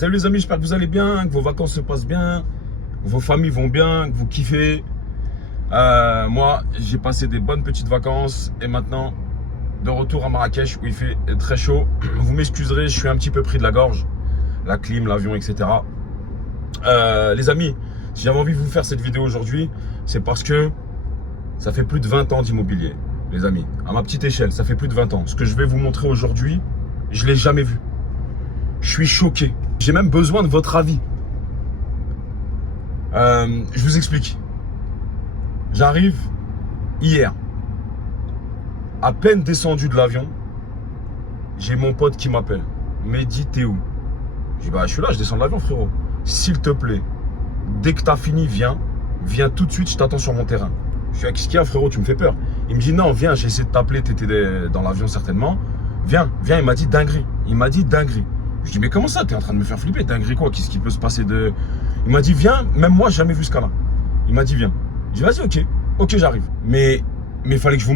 Salut les amis, j'espère que vous allez bien, que vos vacances se passent bien, que vos familles vont bien, que vous kiffez. Moi, j'ai passé des bonnes petites vacances et maintenant, de retour à Marrakech où il fait très chaud. Vous m'excuserez, je suis un petit peu pris de la gorge, la clim, l'avion, etc. Les amis, si j'avais envie de vous faire cette vidéo aujourd'hui, c'est parce que ça fait plus de 20 ans d'immobilier, les amis. À ma petite échelle, ça fait plus de 20 ans. Ce que je vais vous montrer aujourd'hui, je ne l'ai jamais vu. Je suis choqué. J'ai même besoin de votre avis. Je vous explique. J'arrive hier. À peine descendu de l'avion, j'ai mon pote qui m'appelle. Mehdi, t'es où? Je dis, bah, je suis là, je descends de l'avion, frérot. S'il te plaît, dès que t'as fini, viens tout de suite, je t'attends sur mon terrain. Je suis avec ce qu'il y a, frérot, tu me fais peur. Il me dit, non, viens, j'ai essayé de t'appeler, t'étais dans l'avion certainement. Viens, il m'a dit dinguerie. Je dis, mais comment ça, t'es en train de me faire flipper? Dinguerie quoi? Qu'est-ce qui peut se passer de... Il m'a dit, viens, même moi, j'ai jamais vu ce cas-là. Il m'a dit, viens. J'ai dit, vas-y, ok, j'arrive. Mais il fallait que je vous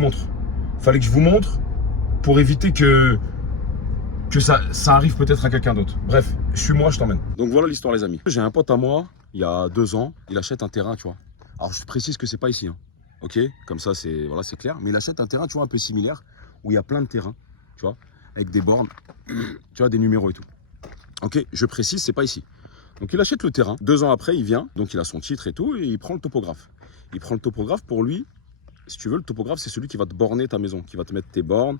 montre. Pour éviter que ça arrive peut-être à quelqu'un d'autre. Bref, suis-moi, je t'emmène. Donc voilà l'histoire, les amis. J'ai un pote à moi, il y a 2 ans, il achète un terrain, tu vois. Alors, je précise que c'est pas ici, hein. Ok, comme ça, c'est clair. Mais il achète un terrain, tu vois, un peu similaire, où il y a plein de terrains, tu vois, avec des bornes, tu vois, des numéros et tout. Ok, je précise, c'est pas ici. Donc il achète le terrain. 2 ans après, il vient, donc il a son titre et tout, et il prend le topographe. Il prend le topographe pour lui. Si tu veux, le topographe, c'est celui qui va te borner ta maison, qui va te mettre tes bornes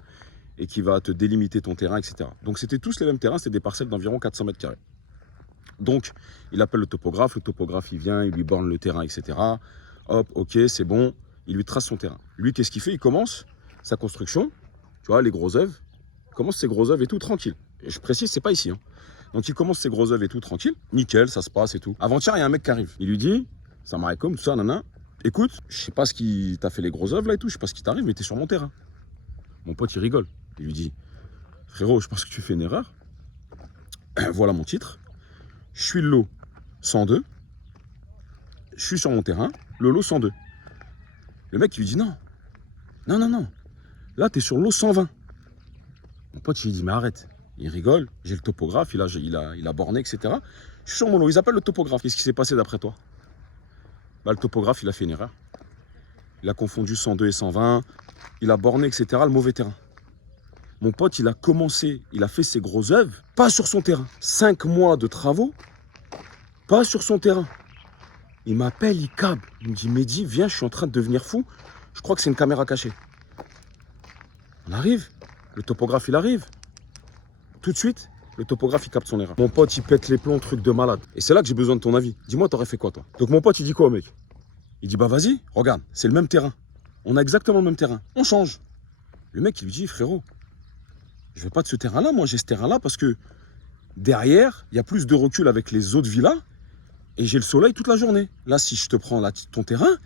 et qui va te délimiter ton terrain, etc. Donc c'était tous les mêmes terrains, c'était des parcelles d'environ 400 mètres carrés. Donc il appelle le topographe il vient, il lui borne le terrain, etc. Hop, ok, c'est bon, il lui trace son terrain. Lui, qu'est-ce qu'il fait? Il commence sa construction, tu vois, les gros œuvres. Il commence ses gros œuvres et tout, tranquille. Et je précise, c'est pas ici, hein. Donc il commence ses gros œuvres et tout, tranquille. Nickel, ça se passe et tout. Avant-hier, il y a un mec qui arrive. Il lui dit, ça m'arrête comme tout ça, nana. Écoute, je sais pas ce qui t'a fait les gros œuvres là et tout, je sais pas ce qui t'arrive, mais t'es sur mon terrain. Mon pote, il rigole. Il lui dit, frérot, je pense que tu fais une erreur. Voilà mon titre. Je suis le lot 102. Je suis sur mon terrain, le lot 102. Le mec, il lui dit, non. Là, t'es sur le lot 120. Mon pote, il lui dit, mais arrête. Il rigole, j'ai le topographe, il a borné, etc. Je suis sur mon lot, ils appellent le topographe. Qu'est-ce qui s'est passé d'après toi? Bah, le topographe, il a fait une erreur. Il a confondu 102 et 120. Il a borné, etc. le mauvais terrain. Mon pote, il a fait ses gros œuvres, pas sur son terrain. 5 mois de travaux, pas sur son terrain. Il m'appelle, il câble. Il me dit, Mehdi, viens, je suis en train de devenir fou. Je crois que c'est une caméra cachée. On arrive, le topographe, il arrive. Tout de suite, le topographe, il capte son erreur. Mon pote, il pète les plombs, truc de malade. Et c'est là que j'ai besoin de ton avis. Dis-moi, t'aurais fait quoi, toi? Donc mon pote, il dit quoi, mec? Il dit, bah vas-y, regarde, c'est le même terrain. On a exactement le même terrain. On change. Le mec, il lui dit, frérot, je veux pas de ce terrain-là. Moi, j'ai ce terrain-là parce que derrière, il y a plus de recul avec les autres villas et j'ai le soleil toute la journée. Là, si je te prends ton terrain,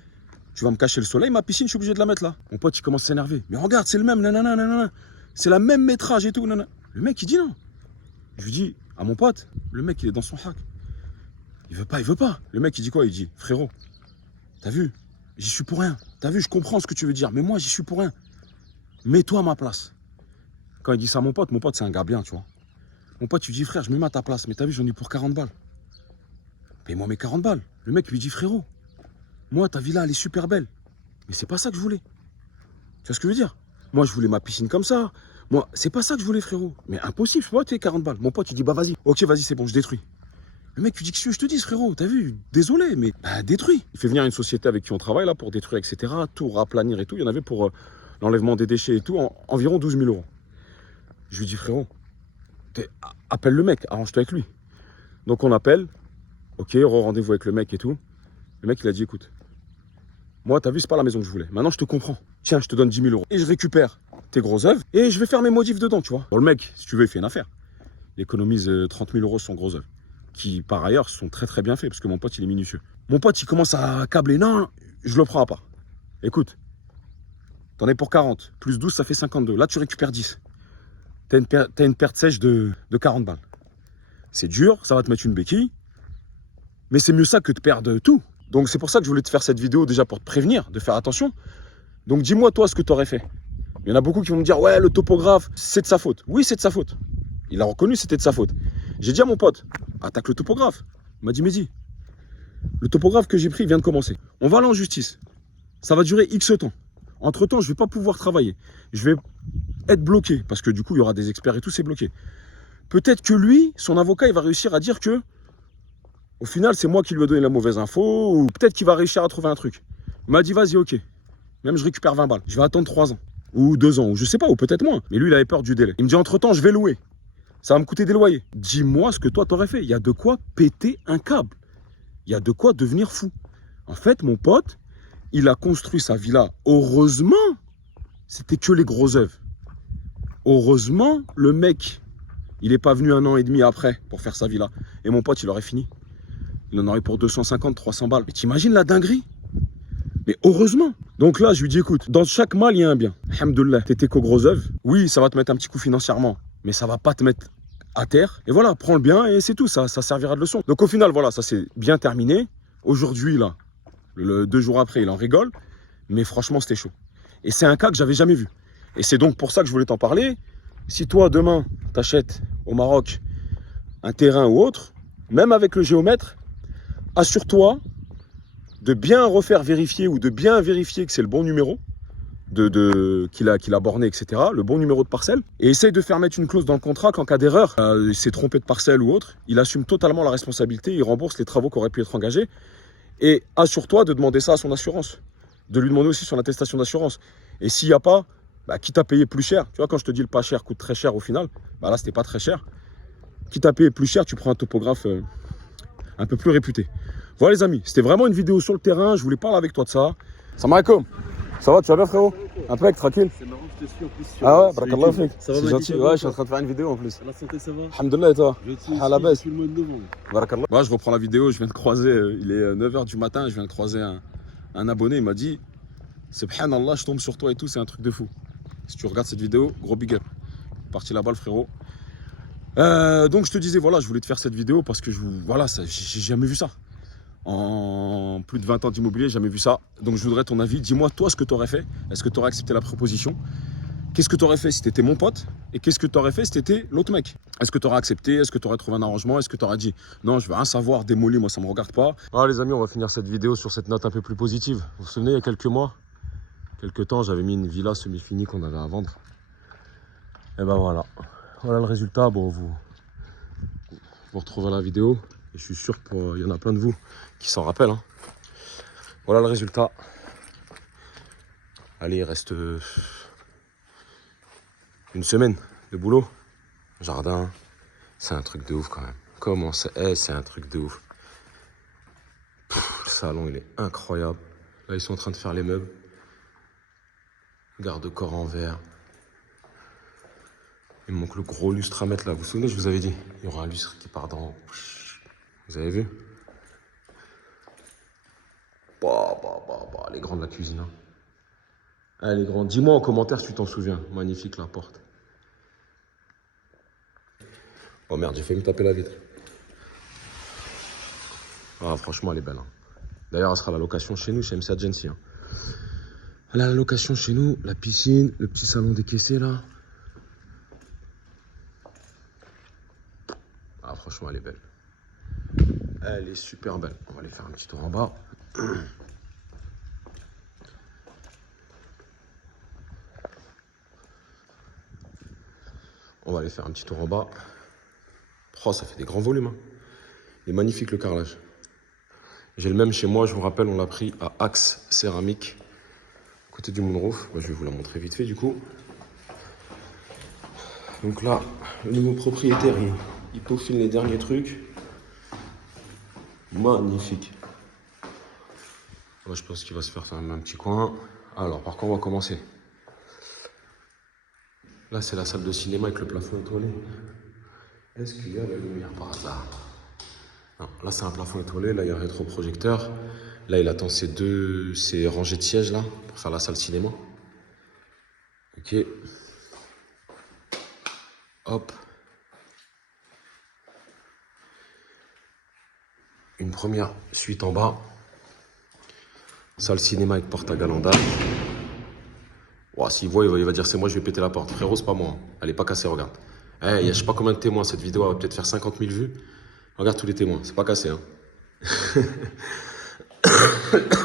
tu vas me cacher le soleil, ma piscine, je suis obligé de la mettre là. Mon pote, il commence à s'énerver. Mais regarde, c'est le même, nanana. C'est la même métrage et tout, nanana. Le mec, il dit non. Je lui dis à mon pote, le mec, il est dans son hack. Il veut pas. Le mec, il dit quoi? Il dit, frérot, t'as vu, j'y suis pour rien. T'as vu, je comprends ce que tu veux dire, mais moi, j'y suis pour rien. Mets-toi à ma place. Quand il dit ça à mon pote, c'est un gars bien, tu vois. Mon pote, il lui dit, frère, je me mets à ta place, mais t'as vu, j'en ai pour 40 balles. Paye-moi mes 40 balles. Le mec lui dit, frérot, moi, ta villa, elle est super belle. Mais c'est pas ça que je voulais. Tu vois ce que je veux dire? Moi, je voulais ma piscine comme ça. Moi, c'est pas ça que je voulais, frérot. Mais impossible, je peux pas te payer 40 balles. Mon pote, il dit, bah vas-y. Ok, vas-y, c'est bon, je détruis. Le mec lui dit, qu'est-ce que je te dis, frérot? T'as vu? Désolé, mais bah, détruis. Il fait venir une société avec qui on travaille là pour détruire, etc. Tout raplanir et tout. Il y en avait pour l'enlèvement des déchets et tout, environ 12 000 €. Je lui dis, frérot, appelle le mec, arrange-toi avec lui. Donc on appelle. Ok, rendez-vous avec le mec et tout. Le mec, il a dit, écoute, moi, t'as vu, c'est pas la maison que je voulais. Maintenant, je te comprends. Tiens, je te donne 10 000 €. Et je récupère tes gros œuvres et je vais faire mes modifs dedans, tu vois. Bon, le mec, si tu veux, il fait une affaire. Il économise 30 000 € sur son gros œuvre, qui, par ailleurs, sont très très bien faits, parce que mon pote, il est minutieux. Mon pote, il commence à câbler. Non, je le prends à part. Écoute, t'en es pour 40. Plus 12, ça fait 52. Là, tu récupères 10. T'as une perte sèche de 40 balles. C'est dur, ça va te mettre une béquille. Mais c'est mieux ça que de perdre tout. Donc c'est pour ça que je voulais te faire cette vidéo déjà pour te prévenir, de faire attention. Donc dis-moi toi ce que tu aurais fait. Il y en a beaucoup qui vont me dire, ouais, le topographe, c'est de sa faute. Oui, c'est de sa faute. Il a reconnu, c'était de sa faute. J'ai dit à mon pote, attaque le topographe. Il m'a dit, Mehdi, le topographe que j'ai pris vient de commencer. On va aller en justice. Ça va durer X temps. Entre-temps, je ne vais pas pouvoir travailler. Je vais être bloqué, parce que du coup, il y aura des experts et tout, c'est bloqué. Peut-être que lui, son avocat, il va réussir à dire que, au final, c'est moi qui lui ai donné la mauvaise info, ou peut-être qu'il va réussir à trouver un truc. Il m'a dit, vas-y, ok. Même je récupère 20 balles. Je vais attendre 3 ans, ou 2 ans, ou je sais pas, ou peut-être moins. Mais lui, il avait peur du délai. Il me dit, entre-temps, je vais louer. Ça va me coûter des loyers. Dis-moi ce que toi, t'aurais fait. Il y a de quoi péter un câble. Il y a de quoi devenir fou. En fait, mon pote, il a construit sa villa. Heureusement, c'était que les gros œuvres. Heureusement, le mec, il n'est pas venu 1 an et demi après pour faire sa villa. Et mon pote, il aurait fini. Il en aurait pour 250, 300 balles. Mais t'imagines la dinguerie? Mais heureusement. Donc là, je lui dis, écoute, dans chaque mal, il y a un bien. Alhamdoulilah, t'étais qu'aux gros œuvres. Oui, ça va te mettre un petit coup financièrement, mais ça va pas te mettre à terre. Et voilà, prends le bien et c'est tout, ça servira de leçon. Donc au final, voilà, ça s'est bien terminé. Aujourd'hui, là, 2 jours après, il en rigole. Mais franchement, c'était chaud. Et c'est un cas que j'avais jamais vu. Et c'est donc pour ça que je voulais t'en parler. Si toi, demain, t'achètes au Maroc un terrain ou autre, même avec le géomètre, assure-toi de bien refaire vérifier ou de bien vérifier que c'est le bon numéro qu'il a borné, etc. Le bon numéro de parcelle. Et essaye de faire mettre une clause dans le contrat qu'en cas d'erreur, il s'est trompé de parcelle ou autre, il assume totalement la responsabilité, il rembourse les travaux qui auraient pu être engagés. Et assure-toi de demander ça à son assurance. De lui demander aussi son attestation d'assurance. Et s'il n'y a pas, bah, quitte à payer plus cher. Tu vois, quand je te dis le pas cher coûte très cher au final, bah là, c'était pas très cher. Quitte à payer plus cher, tu prends un topographe un peu plus réputé. Voilà les amis, c'était vraiment une vidéo sur le terrain. Je voulais parler avec toi de ça. Salam alaikum. Ça va, tu vas bien frérot? Impec, tranquille. C'est marrant, je te suis en plus sur. Ah ouais, barakallah fik. Ça va, C'est gentil. Ouais, je suis en train de faire une vidéo en plus. La santé, ça va? Alhamdoulilah et toi? Je te suis À la baisse. depuis le mois de novembre. Barakallah. Moi, je reprends la vidéo. Je viens de croiser, il est 9h du matin. Je viens de croiser un abonné. Il m'a dit, subhanallah, je tombe sur toi et tout. C'est un truc de fou. Si tu regardes cette vidéo, gros big up. Parti là-bas, le frérot. Donc, je te disais, voilà, je voulais te faire cette vidéo parce que voilà, j'ai jamais vu ça. En plus de 20 ans d'immobilier, j'ai jamais vu ça. Donc je voudrais ton avis. Dis-moi, toi, ce que tu aurais fait. Est-ce que tu aurais accepté la proposition? Qu'est-ce que tu aurais fait si tu étais mon pote? Et qu'est-ce que tu aurais fait si tu étais l'autre mec? Est-ce que tu aurais accepté? Est-ce que tu aurais trouvé un arrangement? Est-ce que tu aurais dit non, je veux rien savoir, démoli, moi ça me regarde pas? Ah les amis, on va finir cette vidéo sur cette note un peu plus positive. Vous vous souvenez, il y a quelques mois, quelques temps, j'avais mis une villa semi-finie qu'on avait à vendre. Et ben voilà. Voilà le résultat. Bon, vous retrouvez la vidéo. Et je suis sûr qu'il y en a plein de vous qui s'en rappellent. Hein. Voilà le résultat. Allez, il reste une semaine de boulot. Jardin, c'est un truc de ouf quand même. Comment c'est? C'est un truc de ouf. Le salon, il est incroyable. Là, ils sont en train de faire les meubles. Garde-corps en verre. Il me manque le gros lustre à mettre là. Vous vous souvenez, je vous avais dit, il y aura un lustre qui part d'en haut. Vous avez vu? Elle est grande la cuisine. Hein. Elle est grande. Dis-moi en commentaire si tu t'en souviens. Magnifique la porte. Oh merde, j'ai failli me taper la vitre. Ah, franchement, elle est belle. Hein. D'ailleurs, elle sera à la location chez nous, chez MC Agency. Hein. Elle est à la location chez nous, la piscine, le petit salon décaissé là. Ah, franchement, elle est belle. Elle est super belle. On va aller faire un petit tour en bas. On va aller faire un petit tour en bas. Oh, ça fait des grands volumes. Hein. Il est magnifique le carrelage. J'ai le même chez moi, je vous rappelle, on l'a pris à Axe Céramique, à côté du Moonroof. Moi, je vais vous la montrer vite fait du coup. Donc là, le nouveau propriétaire, il peaufine les derniers trucs. Magnifique. Moi, je pense qu'il va se faire un petit coin. Alors, par contre, on va commencer. Là, c'est la salle de cinéma avec le plafond étoilé. Est-ce qu'il y a la lumière par hasard? Non, là, c'est un plafond étoilé. Là, il y a un rétroprojecteur. Là, il attend ces rangées de sièges là pour faire la salle cinéma. Ok. Hop. Une première suite en bas. Salle cinéma avec porte à galandage. Wow, s'il voit, il va dire c'est moi, je vais péter la porte. Frérot, c'est pas moi. Elle est pas cassée, regarde. Il y a je sais pas combien de témoins. Cette vidéo va peut-être faire 50 000 vues. Regarde tous les témoins, c'est pas cassé, hein.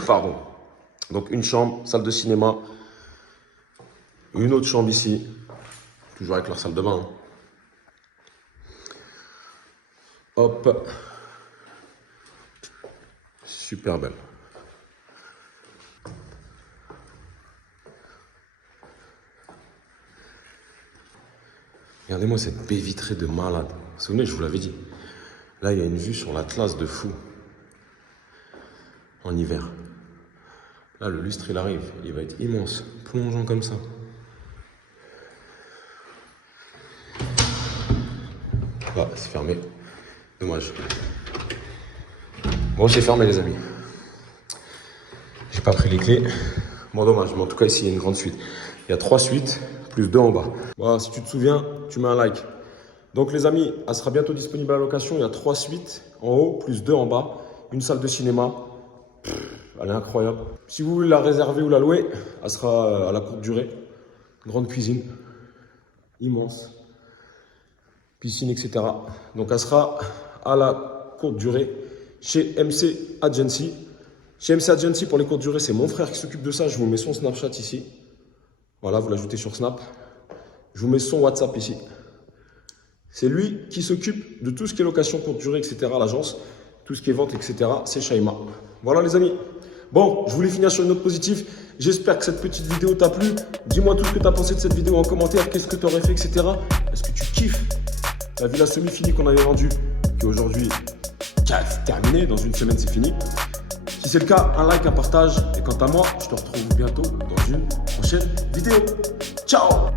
Pardon. Donc une chambre, salle de cinéma, une autre chambre ici, toujours avec leur salle de bain, hein. Hop. Super belle. Regardez-moi cette baie vitrée de malade. Vous vous souvenez, je vous l'avais dit. Là, il y a une vue sur l'Atlas de fou. En hiver. Là, le lustre, il arrive. Il va être immense. Plongeant comme ça. Là, c'est fermé. Dommage. Bon, c'est fermé, les amis. J'ai pas pris les clés. Bon, dommage. Mais en tout cas, ici, il y a une grande suite. Il y a 3 suites, plus 2 en bas. Voilà, si tu te souviens, tu mets un like. Donc, les amis, elle sera bientôt disponible à la location. Il y a 3 suites en haut, plus 2 en bas. Une salle de cinéma. Elle est incroyable. Si vous voulez la réserver ou la louer, elle sera à la courte durée. Grande cuisine. Immense. Piscine, etc. Donc, elle sera à la courte durée chez MC Agency. Chez MC Agency, pour les courtes durées, c'est mon frère qui s'occupe de ça. Je vous mets son Snapchat ici. Voilà, vous l'ajoutez sur Snap. Je vous mets son WhatsApp ici. C'est lui qui s'occupe de tout ce qui est location courte durée, etc. à l'agence. Tout ce qui est vente, etc. C'est Shaima. Voilà, les amis. Bon, je voulais finir sur une note positive. J'espère que cette petite vidéo t'a plu. Dis-moi tout ce que tu as pensé de cette vidéo en commentaire. Qu'est-ce que tu aurais fait, etc. Est-ce que tu kiffes la villa semi-finie qu'on avait vendue, qui aujourd'hui est terminée. Dans une semaine, c'est fini. Si c'est le cas, un like, un partage. Et quant à moi, je te retrouve bientôt dans une prochaine vidéo. Ciao!